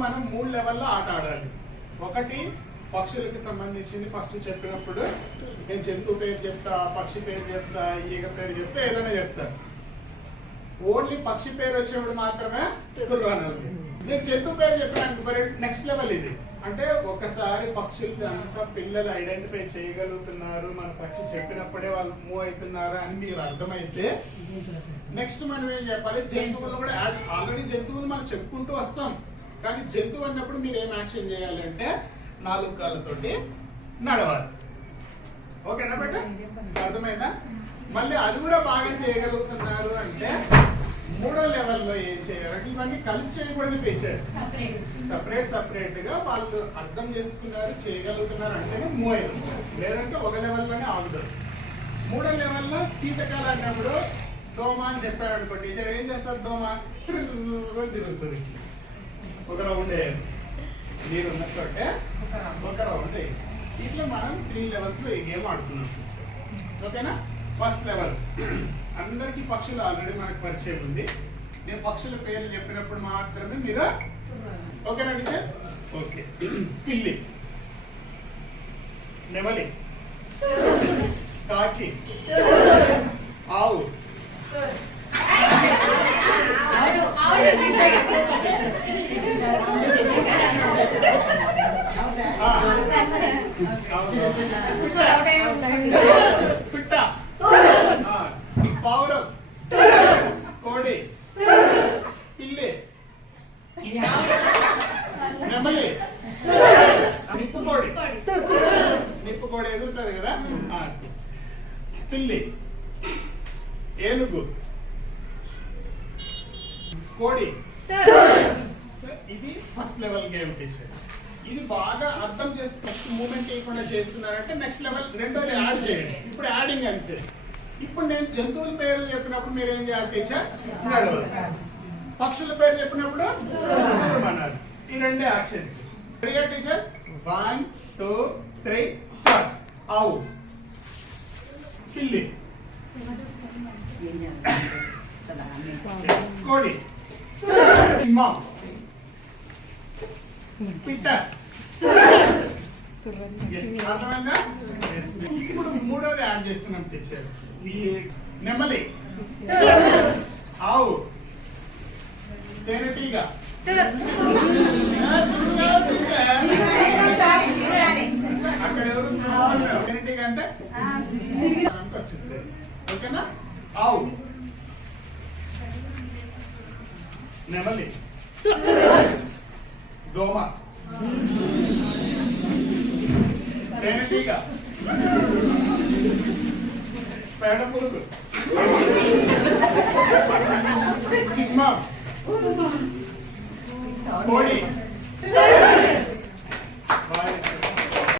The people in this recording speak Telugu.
మనం మూడు లెవెల్లో ఆట ఆడాలి. ఒకటి పక్షులకి సంబంధించింది ఫస్ట్ చెప్పినప్పుడు నేను జంతువు పేరు చెప్తా పక్షి పేరు చెప్తా ఈగ పేరు చెప్తా ఏదైనా చెప్తా. ఓన్లీ పక్షి పేరు వచ్చినప్పుడు మాత్రమే కుర్రానాలి నేను జంతు పేరు చెప్పడానికి మరి నెక్స్ట్ లెవెల్ ఇది. అంటే ఒకసారి పక్షులు అంతా పిల్లలు ఐడెంటిఫై చేయగలుగుతున్నారు. మన పక్షి చెప్పినప్పుడే వాళ్ళు మూవ్ అవుతున్నారు అని మీరు అర్థమైతే నెక్స్ట్ మనం ఏం చెప్పాలి? జంతువులు కూడా ఆల్రెడీ జంతువులు మనం చెప్పుకుంటూ వస్తాం. కానీ జంతువు అన్నప్పుడు మీరు ఏం యాక్షన్ చేయాలి అంటే నాలుగు కాళ్ళతోటి నడవాలి. ఓకేనా బెట? అర్థమైందా? మళ్ళీ అది కూడా బాగా చేయగలుగుతున్నారు అంటే మూడో లెవెల్లో ఏం చేయాలంటే ఇవన్నీ కలిపి చేయకూడదు పేచారు సపరేట్ సపరేట్గా వాళ్ళు అర్థం చేసుకున్నారు చేయగలుగుతున్నారు అంటేనే మూవ్ లేదంటే ఒక లెవెల్లోనే ఆగుతారు. మూడో లెవెల్లో కీటకాలు అన్నప్పుడు దోమ అని చెప్పారు అనుకో టీచర్ ఏం చేస్తారు? దోమ తిరుగుతుంది. ఒక రౌండ్ వేయాలి మీరు ఉన్న చోటే ఒక రౌండ్ వేయాలి ఇట్లా మనం త్రీ లెవెల్స్లో ఈ గేమ్ ఆడుతున్నాం ఓకేనా ఫస్ట్ లెవెల్ అందరికీ పక్షులు ఆల్రెడీ మనకు పరిచయం ఉంది నేను పక్షుల పేర్లు చెప్పినప్పుడు మాత్రమే మీరు ఓకేనా టీచర్ ఓకే పిల్లి నెమలి కాకి ఆవు పిట్ట పావురం కోడి పిల్లి నెమలి నిప్పు కోడి. నిప్పు కోడి ఎగురుతుంది కదా? పిల్లి. ఏనుగు. కోడి. ఇది ఫస్ట్ లెవెల్ గేమ్ టీచర్ ఇది బాగా అర్థం చేసి ఫస్ట్ మూమెంట్ చేయకుండా చేస్తున్నారంటే నెక్స్ట్ లెవెల్ రెండోది యాడ్ చేయండి. ఇప్పుడు యాడింగ్ అంతే. ఇప్పుడు నేను జంతువుల పేర్లు చెప్పినప్పుడు మీరు ఏం చేయాలి టీచర్ పక్షుల పేరు చెప్పినప్పుడు అన్నారు ఈ రెండే యాక్షన్స్ రెడీగా teacher one two three start ఆవు పిల్లి కోడి సింహం పిట్ట Yes, అర్థమైందా? Yes. ఇప్పుడు మూడోది యాడ్ చేస్తున్నాం టీచర్ ఈ నెమలి. ఆవు. తేనెటీగ. అక్కడ ఎవరు అంటే? వచ్చేస్తాయి ఓకేనా? ఆవు. నెమలి. దోమ తేనెటీగ పేడ పురుగు సింహం కోడి